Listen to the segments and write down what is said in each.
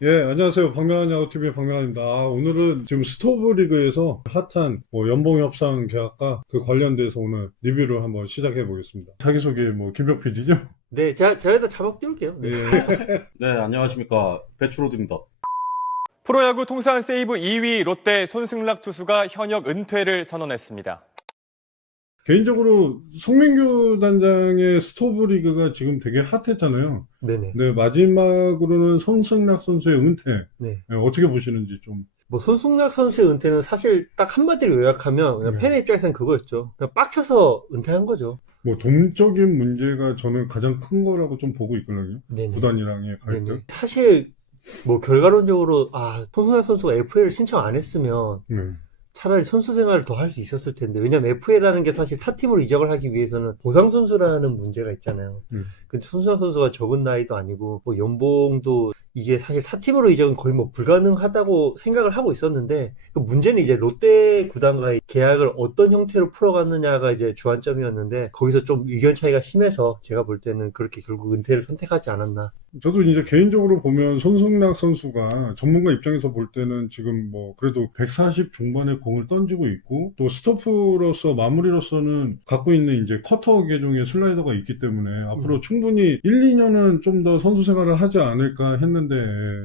예, 안녕하세요. 박명한 야구TV의 박명한입니다. 오늘은 지금 스토브 리그에서 핫한 연봉 협상 계약과 그 관련돼서 오늘 리뷰를 한번 시작해 보겠습니다. 자기소개 김병 PD죠? 네, 제가 자막 띄울게요. 네. 예. 네, 안녕하십니까. 배추로드입니다. 프로야구 통산 세이브 2위 롯데 손승락 투수가 현역 은퇴를 선언했습니다. 개인적으로 송민규 단장의 스토브 리그가 지금 되게 핫했잖아요. 네네. 네, 마지막으로는 손승락 선수의 은퇴. 네. 예, 어떻게 보시는지 좀. 뭐 손승락 선수의 은퇴는 사실 딱 한마디로 요약하면 그냥 네. 팬의 입장에서는 그거였죠. 그냥 빡쳐서 은퇴한 거죠. 돈적인 문제가 저는 가장 큰 거라고 좀 보고 있거든요. 네네. 구단이랑의 갈등. 네네. 사실 뭐 결과론적으로 손승락 선수가 FA를 신청 안 했으면 네. 차라리 선수 생활을 더 할 수 있었을 텐데, 왜냐면 FA라는 게 사실 타팀으로 이적을 하기 위해서는 보상 선수라는 문제가 있잖아요. 근데 손승락 선수가 적은 나이도 아니고 뭐 연봉도 이게 사실 타팀으로 이적은 거의 뭐 불가능하다고 생각을 하고 있었는데, 그 문제는 이제 롯데 구단과의 계약을 어떤 형태로 풀어갔느냐가 이제 주안점이었는데, 거기서 좀 의견 차이가 심해서 제가 볼 때는 그렇게 결국 은퇴를 선택하지 않았나. 저도 이제 개인적으로 보면 손승락 선수가 전문가 입장에서 볼 때는 지금 그래도 140 중반의 공을 던지고 있고 또 스토프로서 마무리로서는 갖고 있는 이제 커터 계종의 슬라이더가 있기 때문에 앞으로 충분히 1, 2년은 좀 더 선수 생활을 하지 않을까 했는데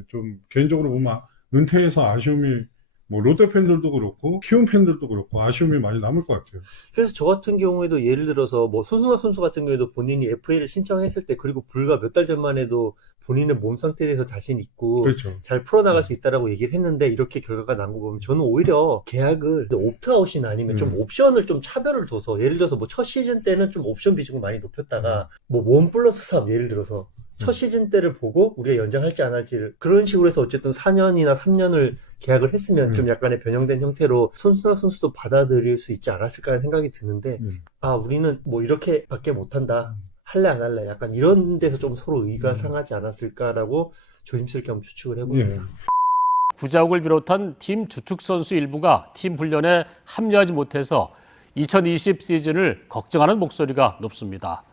좀 개인적으로 보면 은퇴해서 아쉬움이 롯데 팬들도 그렇고 키움 팬들도 그렇고 아쉬움이 많이 남을 것 같아요. 그래서 저 같은 경우에도 예를 들어서 뭐 손승락 선수 같은 경우에도 본인이 FA를 신청했을 때, 그리고 불과 몇 달 전만 해도 본인의 몸 상태에 대해서 자신 있고 그렇죠. 잘 풀어나갈 수 있다라고 얘기를 했는데, 이렇게 결과가 난 거 보면 저는 오히려 계약을 옵트아웃이나 아니면 좀 옵션을 좀 차별을 둬서, 예를 들어서 뭐 첫 시즌 때는 좀 옵션 비중을 많이 높였다가 뭐 원 플러스 3 예를 들어서 첫 시즌 때를 보고 우리가 연장할지 안 할지를 그런 식으로 해서 어쨌든 4년이나 3년을 계약을 했으면 좀 약간의 변형된 형태로 손승락 선수도 받아들일 수 있지 않았을까 하는 생각이 드는데, 우리는 뭐 이렇게밖에 못한다, 할래 안 할래, 약간 이런 데서 좀 서로 의가 상하지 않았을까라고 조심스럽게 한번 추측을 해보네요. 구자욱을 비롯한 팀 주축 선수 일부가 팀 훈련에 합류하지 못해서 2020 시즌을 걱정하는 목소리가 높습니다.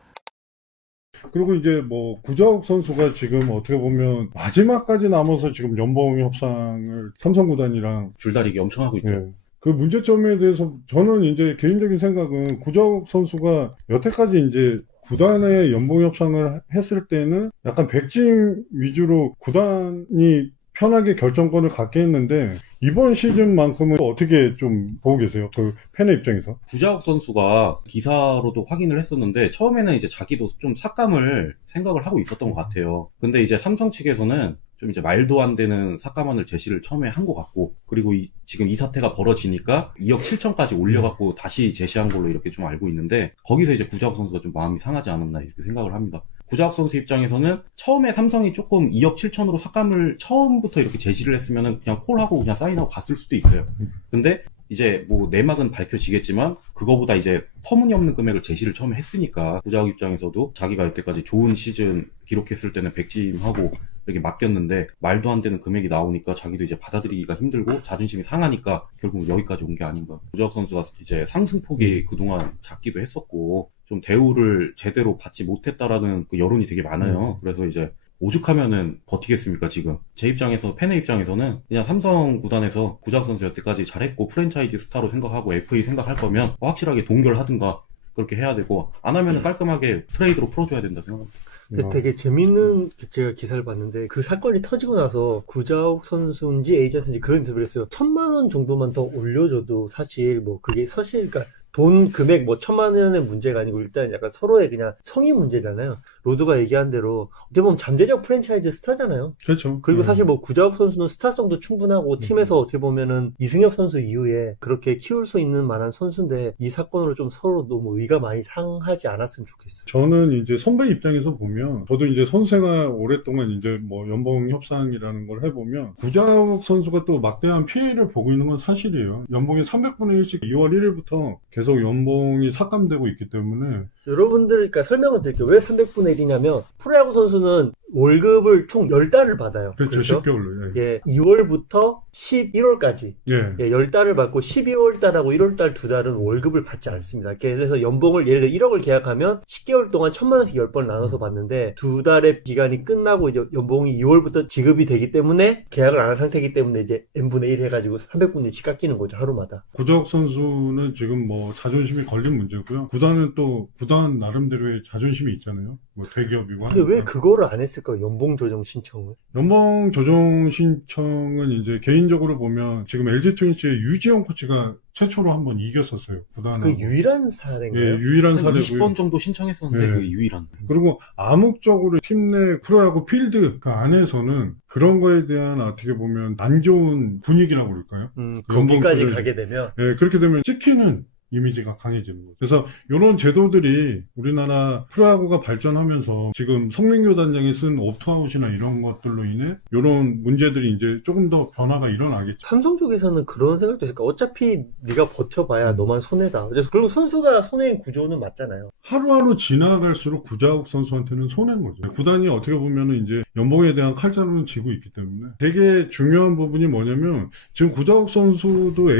그리고 이제 구자욱 선수가 지금 어떻게 보면 마지막까지 남아서 지금 연봉 협상을 삼성 구단이랑 줄다리기 엄청 하고 있죠. 예. 그 문제점에 대해서 저는 이제 개인적인 생각은 구자욱 선수가 여태까지 이제 구단의 연봉 협상을 했을 때는 약간 백진 위주로 구단이 편하게 결정권을 갖게 했는데 이번 시즌만큼은 어떻게 좀 보고 계세요? 그 팬의 입장에서? 구자욱 선수가 기사로도 확인을 했었는데 처음에는 이제 자기도 좀 삭감을 생각을 하고 있었던 것 같아요. 근데 이제 삼성 측에서는 좀 이제 말도 안 되는 삭감안을 제시를 처음에 한 것 같고, 그리고 지금 이 사태가 벌어지니까 2억 7천까지 올려갖고 다시 제시한 걸로 이렇게 좀 알고 있는데, 거기서 이제 구자욱 선수가 좀 마음이 상하지 않았나 이렇게 생각을 합니다. 구자욱 선수 입장에서는 처음에 삼성이 조금 2억 7천으로 삭감을 처음부터 이렇게 제시를 했으면은 그냥 콜하고 그냥 사인하고 갔을 수도 있어요. 근데 이제 내막은 밝혀지겠지만 그거보다 이제 터무니없는 금액을 제시를 처음에 했으니까 구자욱 입장에서도 자기가 여태까지 좋은 시즌 기록했을 때는 백지임하고 이렇게 맡겼는데 말도 안 되는 금액이 나오니까 자기도 이제 받아들이기가 힘들고 자존심이 상하니까 결국 여기까지 온 게 아닌가. 구자욱 선수가 이제 상승폭이 그동안 작기도 했었고 좀 대우를 제대로 받지 못했다라는 그 여론이 되게 많아요. 그래서 이제 오죽하면은 버티겠습니까, 지금. 제 입장에서, 팬의 입장에서는 그냥 삼성 구단에서 구자욱 선수 여태까지 잘했고 프랜차이즈 스타로 생각하고 FA 생각할 거면 확실하게 동결하든가 그렇게 해야 되고, 안 하면은 깔끔하게 트레이드로 풀어줘야 된다 생각합니다. 되게 재밌는, 제가 기사를 봤는데 그 사건이 터지고 나서 구자욱 선수인지 에이전트인지 그런 인터뷰를 했어요. 1,000만 원 정도만 더 올려줘도 사실 그게 사실 그러니까 돈 금액 1,000만 원의 문제가 아니고 일단 약간 서로의 그냥 성의 문제잖아요. 로드가 얘기한 대로 어떻게 보면 잠재적 프랜차이즈 스타잖아요. 그렇죠. 그리고 사실 구자욱 선수는 스타성도 충분하고 팀에서 어떻게 보면은 이승엽 선수 이후에 그렇게 키울 수 있는 만한 선수인데, 이 사건으로 좀 서로 너무 의가 많이 상하지 않았으면 좋겠어요. 저는 이제 선배 입장에서 보면, 저도 이제 선수 생활 오랫동안 이제 연봉 협상이라는 걸 해보면, 구자욱 선수가 또 막대한 피해를 보고 있는 건 사실이에요. 연봉이 300분의 1씩 2월 1일부터 계속 연봉이 삭감되고 있기 때문에, 여러분들, 그러니까 설명을 드릴게요. 왜 300분의 1이냐면, 프로야구 선수는 월급을 총 10달을 받아요. 그렇죠. 10개월로. 예. 예, 2월부터 11월까지. 예. 예, 10달을 받고 12월달하고 1월달 2달은 월급을 받지 않습니다. 그래서 연봉을 예를 들어 1억을 계약하면 10개월 동안 1,000만 원씩 10번 나눠서 받는데 2달의 기간이 끝나고 이제 연봉이 2월부터 지급이 되기 때문에 계약을 안 한 상태이기 때문에 이제 n분의 1 해가지고 300분의 1씩 깎이는 거죠, 하루마다. 구자욱 선수는 지금 뭐 자존심이 걸린 문제고요. 구단은 또 구단 나름대로의 자존심이 있잖아요. 뭐 대기업이고 근데 하니까. 왜 그거를 안 했을까요? 연봉 조정 신청을? 연봉 조정 신청은 이제 개인적으로 보면 지금 LG 트윈스의 유지영 코치가 최초로 한번 이겼었어요. 구단하고. 그 유일한 사례인가요? 예, 유일한 한 사례고요. 20번 정도 신청했었는데 네. 그게 유일한. 그리고 암묵적으로 팀 내 프로야구 필드 그 안에서는 그런 거에 대한 어떻게 보면 안 좋은 분위기라고 그럴까요? 거기까지 연봉수를- 가게 되면 예, 그렇게 되면 찍히는 이미지가 강해지는 거죠. 그래서 이런 제도들이 우리나라 프로야구가 발전하면서 지금 송민교 단장이 쓴 옵트아웃이나 이런 것들로 인해 이런 문제들이 이제 조금 더 변화가 일어나겠죠. 삼성 쪽에서는 그런 생각도 있을까? 어차피 네가 버텨봐야 너만 손해다. 그래서 그리고 선수가 손해인 구조는 맞잖아요. 하루하루 지나갈수록 구자욱 선수한테는 손해인 거죠. 구단이 어떻게 보면은 이제 연봉에 대한 칼자루는 쥐고 있기 때문에 되게 중요한 부분이 뭐냐면 지금 구자욱 선수도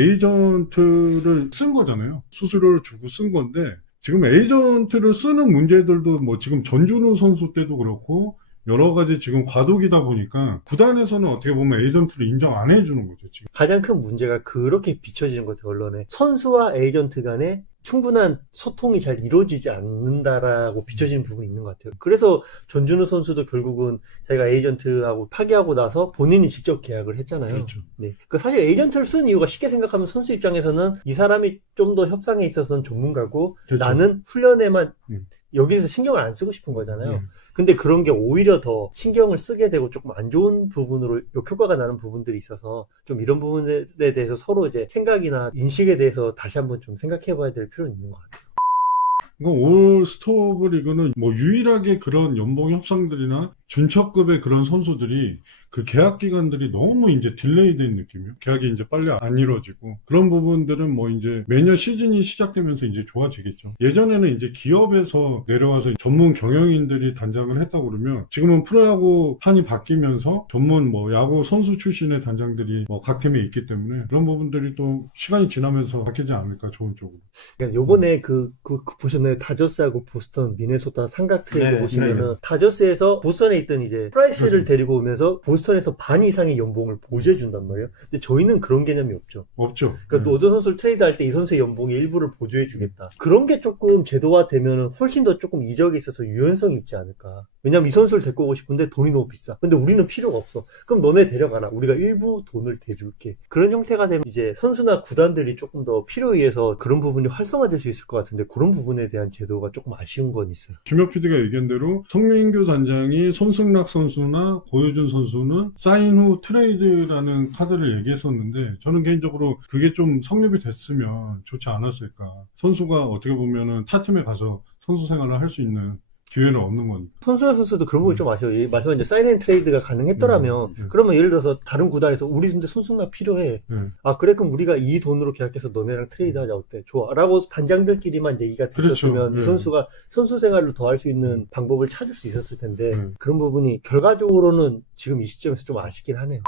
에이전트를 쓴 거잖아요. 수수료를 주고 쓴 건데 지금 에이전트를 쓰는 문제들도 뭐 지금 전준우 선수 때도 그렇고 여러 가지 지금 과도기다 보니까 구단에서는 어떻게 보면 에이전트를 인정 안 해주는 거죠. 지금. 가장 큰 문제가 그렇게 비춰지는 것 같아요, 언론에. 선수와 에이전트 간에 충분한 소통이 잘 이루어지지 않는다라고 비춰지는 부분이 있는 것 같아요. 그래서 전준우 선수도 결국은 자기가 에이전트하고 파기하고 나서 본인이 직접 계약을 했잖아요. 그렇죠. 네. 그 사실 에이전트를 쓴 이유가 쉽게 생각하면 선수 입장에서는 이 사람이 좀 더 협상에 있어서는 전문가고 그렇죠. 나는 훈련에만 음. 여기서 신경을 안 쓰고 싶은 거잖아요. 네. 근데 그런 게 오히려 더 신경을 쓰게 되고 조금 안 좋은 부분으로 역효과가 나는 부분들이 있어서 좀 이런 부분에 대해서 서로 이제 생각이나 인식에 대해서 다시 한번 좀 생각해 봐야 될 필요는 있는 것 같아요. 그러니까 올 스토브 리그는 뭐 유일하게 그런 연봉 협상들이나 준척급의 그런 선수들이 그 계약 기간들이 너무 이제 딜레이 된 느낌이에요. 계약이 이제 빨리 안 이루어지고 그런 부분들은 뭐 이제 매년 시즌이 시작되면서 이제 좋아지겠죠. 예전에는 이제 기업에서 내려와서 전문 경영인들이 단장을 했다고 그러면 지금은 프로야구 판이 바뀌면서 전문 뭐 야구 선수 출신의 단장들이 뭐 각 팀에 있기 때문에 그런 부분들이 또 시간이 지나면서 바뀌지 않을까 좋은 쪽으로. 그러니까 요번에 그 보셨나요? 다저스하고 보스턴, 미네소타 삼각 트레이드 네, 보시면은 다저스에서 보스턴에 있던 이제 프라이스를 데리고 오면서 보스턴에서 반 이상의 연봉을 보조해준단 말이에요. 근데 저희는 그런 개념이 없죠. 없죠. 그러니까 또 어떤 선수를 트레이드할 때 이 선수의 연봉의 일부를 보조해주겠다. 그런 게 조금 제도화되면은 훨씬 더 조금 이적에 있어서 유연성이 있지 않을까. 왜냐면 이 선수를 데리고 오고 싶은데 돈이 너무 비싸. 근데 우리는 필요가 없어. 그럼 너네 데려가라. 우리가 일부 돈을 대줄게. 그런 형태가 되면 이제 선수나 구단들이 조금 더 필요에 의해서 그런 부분이 활성화될 수 있을 것 같은데 그런 부분에 대한 제도가 조금 아쉬운 건 있어요. 김혁 PD가 얘기한 대로 송민규 단장이 손승락 선수나 고효준 선수는 사인 후 트레이드라는 카드를 얘기했었는데 저는 개인적으로 그게 좀 성립이 됐으면 좋지 않았을까. 선수가 어떻게 보면은 타 팀에 가서 선수 생활을 할 수 있는 기회는 없는 거니까. 손승락 선수도 그런 부분이 좀 아쉬워요. 말씀하신 이제 사인앤트레이드가 가능했더라면 네. 그러면 예를 들어서 다른 구단에서 우리 근데 손승락 필요해. 네. 아 그래 그럼 우리가 이 돈으로 계약해서 너네랑 트레이드하자 어때? 좋아. 라고 단장들끼리만 얘기가 됐었으면 그렇죠. 이 네. 선수가 선수 생활을 더 할 수 있는 방법을 찾을 수 있었을 텐데 네. 그런 부분이 결과적으로는 지금 이 시점에서 좀 아쉽긴 하네요.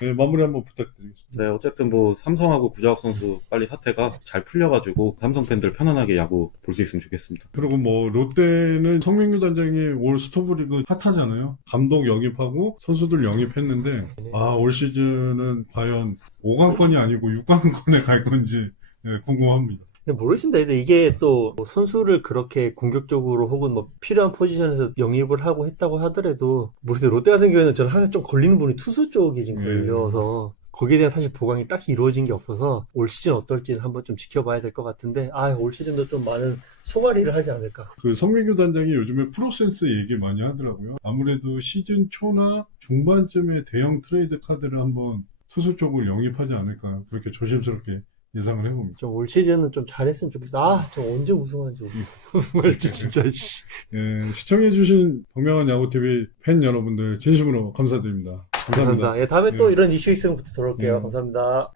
네, 마무리 한번 부탁드리겠습니다. 네, 어쨌든 뭐 삼성하고 구자욱 선수 빨리 사태가 잘 풀려가지고 삼성 팬들 편안하게 야구 볼 수 있으면 좋겠습니다. 그리고 뭐 롯데는 송민규 단장이 올 스토브리그 핫하잖아요. 감독 영입하고 선수들 영입했는데 올 시즌은 과연 5강권이 아니고 6강권에 갈 건지 궁금합니다. 근데 모르겠습니다. 근데 이게 또뭐 선수를 그렇게 공격적으로 혹은 뭐 필요한 포지션에서 영입을 하고 했다고 하더라도 모르겠어요. 롯데 같은 경우에는 저는 항상 좀 걸리는 부분이 투수 쪽이 지금 걸려서 거기에 대한 사실 보강이 딱히 이루어진 게 없어서 올 시즌 어떨지는 한번 좀 지켜봐야 될 것 같은데 올 시즌도 좀 많은 소가리를 하지 않을까. 그 성민규 단장이 요즘에 프로센스 얘기 많이 하더라고요. 아무래도 시즌 초나 중반쯤에 대형 트레이드 카드를 한번 투수 쪽을 영입하지 않을까 그렇게 조심스럽게 예상을 해봅니다. 좀 올 시즌은 좀 잘했으면 좋겠어. 저 언제 우승하지? 우승할지 진짜. 시청해주신 박명환 야구TV 팬 여러분들 진심으로 감사드립니다. 감사합니다. 예, 다음에 또 이런 이슈 있으면 그때 돌아올게요. 네. 감사합니다.